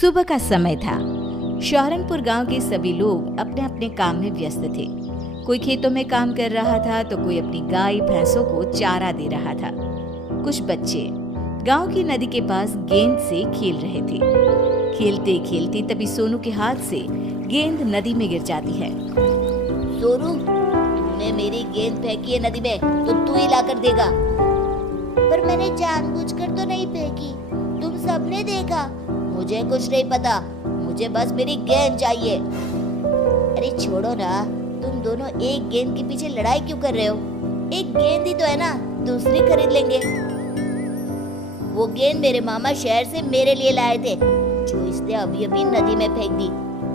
सुबह का समय था। शौहरनपुर गांव के सभी लोग अपने अपने काम में व्यस्त थे। कोई खेतों में काम कर रहा था तो कोई अपनी गाय भैंसों को चारा दे रहा था। कुछ बच्चे गांव की नदी के पास गेंद से खेल रहे थे। खेलते खेलते तभी सोनू के हाथ से गेंद नदी में गिर जाती है। सोनू, तूने मेरी गेंद फेंकी है नदी में तो तू ही लाकर देगा। पर मैंने जानबूझकर तो नहीं फेंकी, तुम सबने देखा। मुझे कुछ नहीं पता, मुझे बस मेरी गेंद चाहिए। अरे छोड़ो ना, तुम दोनों एक गेंद के पीछे लड़ाई क्यों कर रहे हो? एक गेंद ही तो है ना, दूसरी खरीद लेंगे। वो गेंद मेरे मामा शहर से मेरे लिए लाए थे, जो इसने अभी अभी नदी में फेंक दी।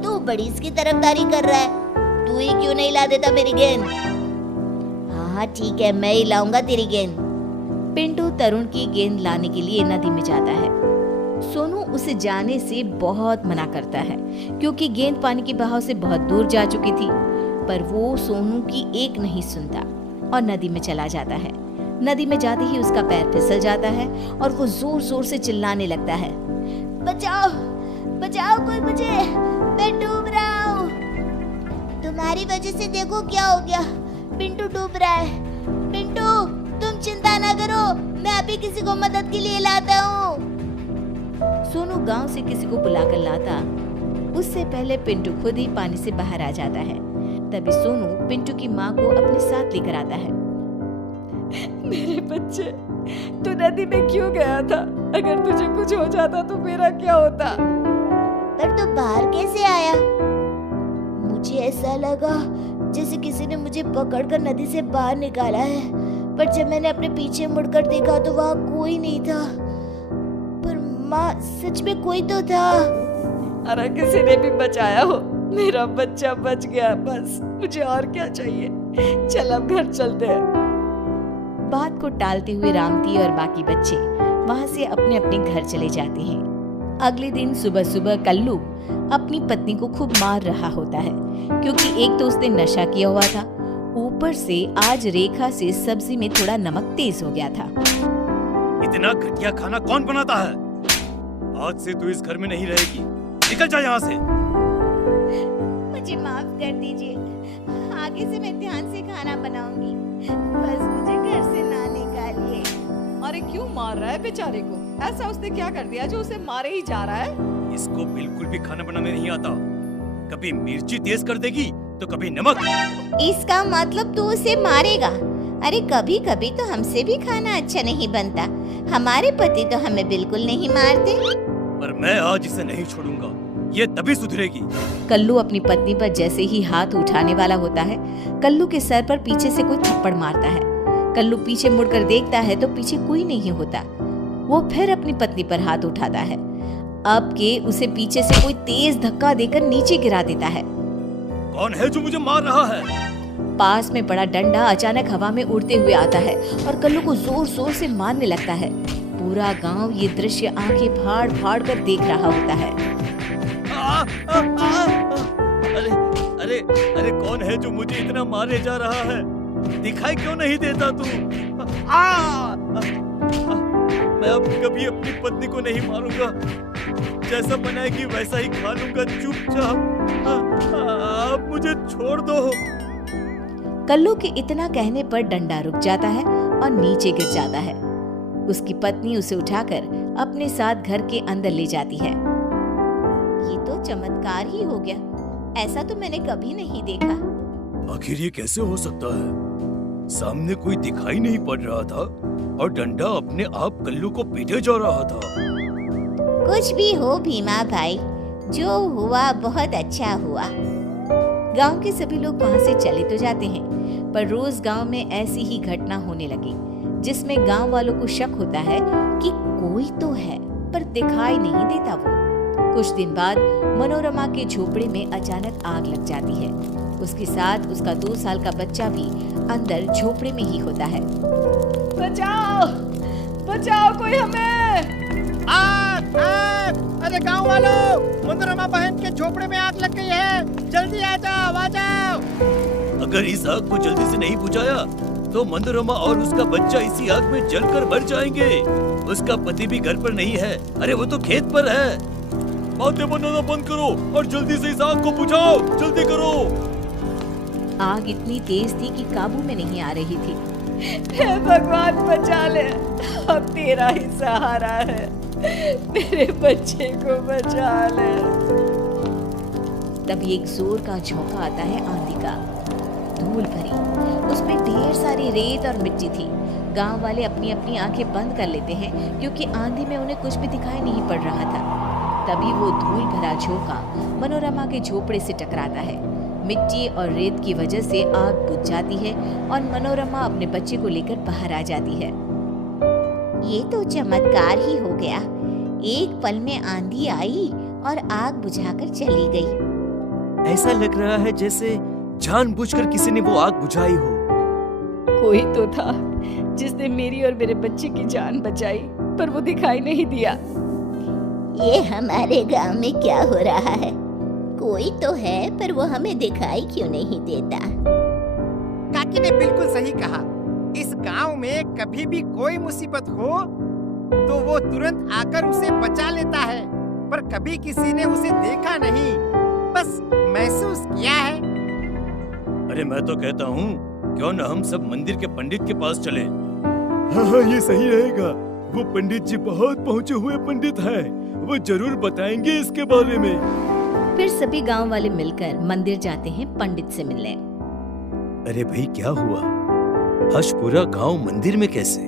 तू बड़ी इसकी तरफदारी कर रहा है, तू ही क्यों नहीं ला देता मेरी गेंद? हाँ ठीक है, मैं ही लाऊंगा तेरी गेंद। पिंटू तरुण की गेंद लाने के लिए नदी में जाता है। सोनू उसे जाने से बहुत मना करता है क्योंकि गेंद पानी के बहाव से बहुत दूर जा चुकी थी, पर वो सोनू की एक नहीं सुनता और नदी में चला जाता है। नदी में जाते ही उसका पैर फिसल जाता है और वो जोर जोर से चिल्लाने लगता है, बचाओ बचाओ, कोई मुझे, मैं डूब रहा हूँ। तुम्हारी वजह से देखो क्या हो गया, पिंटू डूब रहा है। पिंटू, तुम चिंता ना करो, मैं अभी किसी को मदद के लिए लाता हूँ। सोनू गांव से किसी को बुलाकर लाता, उससे पहले पिंटू खुद ही पानी से बाहर आ जाता है। तभी सोनू पिंटू की माँ को अपने साथ लेकर आता है। मेरे बच्चे, तू नदी में क्यों गया था? अगर तुझे कुछ हो जाता तो मेरा क्या होता? पर तू बाहर कैसे आया? मुझे ऐसा लगा जैसे किसी ने मुझे पकड़कर नदी से बाहर निकाला है, पर जब मैंने अपने पीछे मुड़कर देखा तो वहाँ कोई नहीं था। पर माँ, सच में कोई तो था। अरे किसी ने भी बचाया हो, मेरा बच्चा बच गया, बस मुझे और क्या चाहिए। चल अब घर चलते हैं। बात को टालते हुए रामती और बाकी बच्चे वहां से अपने अपने घर चले जाते हैं। अगले दिन सुबह सुबह कल्लू अपनी पत्नी को खूब मार रहा होता है क्योंकि एक तो उसने नशा किया हुआ था, ऊपर से आज रेखा से सब्जी में थोड़ा नमक तेज हो गया था। इतना घटिया खाना कौन बनाता है? आज से तू इस घर में नहीं रहेगी, निकल जा यहाँ से। मुझे माफ कर दीजिए, आगे से मैं ध्यान से खाना बनाऊंगी, बस मुझे घर से ना निकालिए। अरे क्यों मार रहा है बेचारे को? ऐसा उसने क्या कर दिया जो उसे मारे ही जा रहा है? इसको बिल्कुल भी खाना बनाने नहीं आता, कभी मिर्ची तेज कर देगी तो कभी नमक। इसका मतलब तू उसे मारेगा? अरे कभी कभी तो हमसे भी खाना अच्छा नहीं बनता, हमारे पति तो हमें बिल्कुल नहीं मारते। पर मैं आज इसे नहीं छोड़ूंगा, ये तभी सुधरेगी। कल्लू अपनी पत्नी पर जैसे ही हाथ उठाने वाला होता है, कल्लू के सर पर पीछे से कोई थप्पड़ मारता है। कल्लू पीछे मुड़कर देखता है तो पीछे कोई नहीं होता। वो फिर अपनी पत्नी पर हाथ उठाता है, अब के उसे पीछे से कोई तेज धक्का देकर नीचे गिरा देता है। कौन है जो मुझे मार रहा है? पास में पड़ा डंडा अचानक हवा में उड़ते हुए आता है और कल्लू को जोर जोर से मारने लगता है। पूरा गांव ये दृश्य आंखें फाड़ फाड़ कर देख रहा होता है। अरे अरे अरे, कौन है जो मुझे इतना मारे जा रहा है? दिखाई क्यों नहीं देता तू? मैं अब कभी अपनी पत्नी को नहीं मारूंगा, जैसा बनाएगी वैसा ही खा लूंगा चुपचाप। अब मुझे छोड़ दो। कल्लू के इतना कहने पर डंडा रुक जाता है और नीचे गिर जाता है। उसकी पत्नी उसे उठाकर अपने साथ घर के अंदर ले जाती है। ये तो चमत्कार ही हो गया, ऐसा तो मैंने कभी नहीं देखा। आखिर ये कैसे हो सकता है? सामने कोई दिखाई नहीं पड़ रहा था और डंडा अपने आप कल्लू को पीटे जा रहा था। कुछ भी हो भीमा भाई, जो हुआ बहुत अच्छा हुआ। गांव के सभी लोग वहां से चले तो जाते हैं, पर रोज गांव में ऐसी ही घटना होने लगी जिसमें गांव वालों को शक होता है कि कोई तो है पर दिखाई नहीं देता वो। कुछ दिन बाद मनोरमा के झोपड़े में अचानक आग लग जाती है। उसके साथ उसका 2 साल का बच्चा भी अंदर झोपड़े में ही होता है। बचाओ बचाओ, कोई हमें! आग आग! अरे गांव वालों, मनोरमा बहन के झोपड़े में आग लग गई है, जल्दी आ जाओ। अगर इस आग को जल्दी से नहीं बुझाया तो मनोरमा और उसका बच्चा इसी आग में जलकर मर जाएंगे। उसका पति भी घर पर नहीं है, अरे वो तो खेत पर है। बातें बनाना बंद करो और जल्दी से इस आग को बुझाओ, जल्दी करो। आग इतनी तेज थी कि काबू में नहीं आ रही थी। हे भगवान बचा ले, अब तेरा ही सहारा है, मेरे बच्चे को बचा ले। तभी एक जोर का झोंका आता है आंधी का, धूल भरी, उसमें ढेर सारी रेत और मिट्टी थी। गांव वाले अपनी अपनी आंखें बंद कर लेते हैं क्योंकि आंधी में उन्हें कुछ भी दिखाई नहीं पड़ रहा था। तभी वो धूल भरा झोंका मनोरमा के झोपड़े से टकराता है। मिट्टी और रेत की वजह से आग बुझ जाती है और मनोरमा अपने बच्चे को लेकर बाहर आ जाती है। ये तो चमत्कार ही हो गया, एक पल में आंधी आई और आग बुझाकर चली गई। ऐसा लग रहा है जैसे जानबूझकर किसी ने वो आग बुझाई हो। कोई तो था जिसने मेरी और मेरे बच्चे की जान बचाई, पर वो दिखाई नहीं दिया। ये हमारे गांव में क्या हो रहा है? कोई तो है पर वो हमें दिखाई क्यों नहीं देता? काकी ने बिल्कुल सही कहा। इस गांव में कभी भी कोई मुसीबत हो तो वो तुरंत आकर उसे बचा लेता है, पर कभी किसी ने उसे देखा नहीं, बस महसूस किया है। अरे मैं तो कहता हूँ, क्यों न हम सब मंदिर के पंडित के पास चले। हाँ, ये सही रहेगा। वो पंडित जी बहुत पहुँचे हुए पंडित हैं, वो जरूर बताएंगे इसके बारे में। फिर सभी गांव वाले मिलकर मंदिर जाते हैं पंडित से मिलने। अरे भाई, क्या हुआ? आज पूरा गांव मंदिर में कैसे?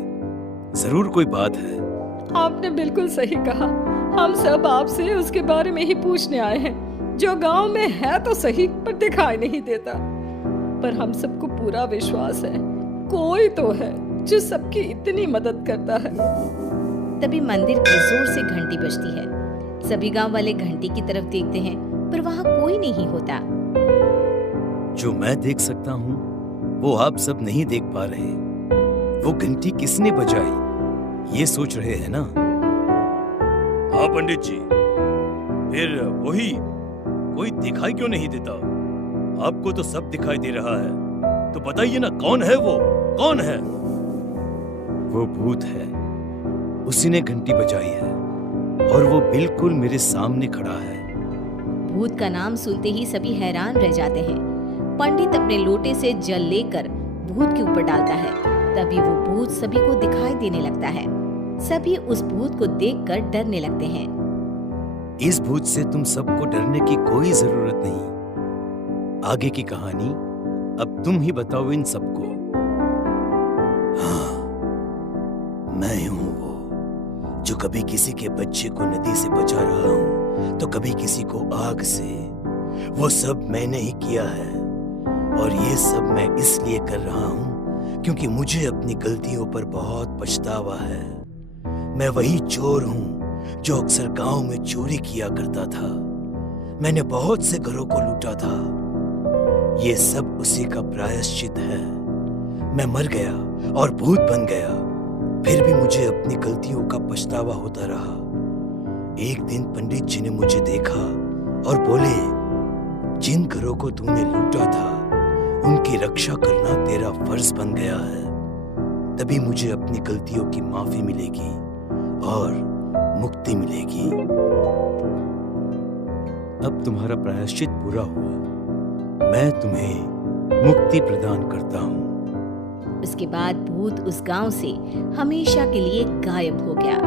जरूर कोई बात है। आपने बिल्कुल सही कहा, हम सब आपसे उसके बारे में ही पूछने आए हैं, जो गांव में है तो सही पर दिखाई नहीं देता। पर हम सबको पूरा विश्वास है, कोई तो है जो सबकी इतनी मदद करता है। तभी मंदिर की जोर से घंटी बजती है। सभी गांव वाले घंटी की तरफ देखते हैं, पर वहाँ कोई नहीं होता। जो मैं देख सकता हूँ वो आप सब नहीं देख पा रहे। वो घंटी किसने बजाई, ये सोच रहे हैं ना? हाँ पंडित जी, फिर वही कोई दिखाई क्यों नहीं देता? आपको तो सब दिखाई दे रहा है, तो बताइए ना, कौन है वो? कौन है? वो भूत है, उसी ने घंटी बजाई है और वो बिल्कुल मेरे सामने खड़ा है। भूत का नाम सुनते ही सभी हैरान रह जाते हैं। पंडित अपने लोटे से जल लेकर भूत के ऊपर डालता है। तभी वो भूत सभी को दिखाई देने लगता है। सभी उस भूत को देखकर डरने लगते हैं। इस भूत से तुम सबको डरने की कोई जरूरत नहीं। आगे की कहानी अब तुम ही बताओ इन सबको। हाँ, मैं हूँ वो जो कभी किसी के बच्चे को नदी से बचा रहा हूँ, तो कभी किसी को आग से। वो सब मैंने ही किया है और ये सब मैं इसलिए कर रहा हूँ क्योंकि मुझे अपनी गलतियों पर बहुत पछतावा है। मैं वही चोर हूँ जो अक्सर गांव में चोरी किया करता था। मैंने बहुत से घरों को लूटा था। ये सब उसी का प्रायश्चित है। मैं मर गया और भूत बन गया, फिर भी मुझे अपनी गलतियों का पछतावा होता रहा। एक दिन पंडित जी ने मुझे देखा और बोले, जिन घरों को तूने लूटा था उनकी रक्षा करना तेरा फर्ज बन गया है। तभी मुझे अपनी गलतियों की माफी मिलेगी और मुक्ति मिलेगी। अब तुम्हारा प्रायश्चित पूरा हुआ, मैं तुम्हें मुक्ति प्रदान करता हूँ। उसके बाद भूत उस गांव से हमेशा के लिए गायब हो गया।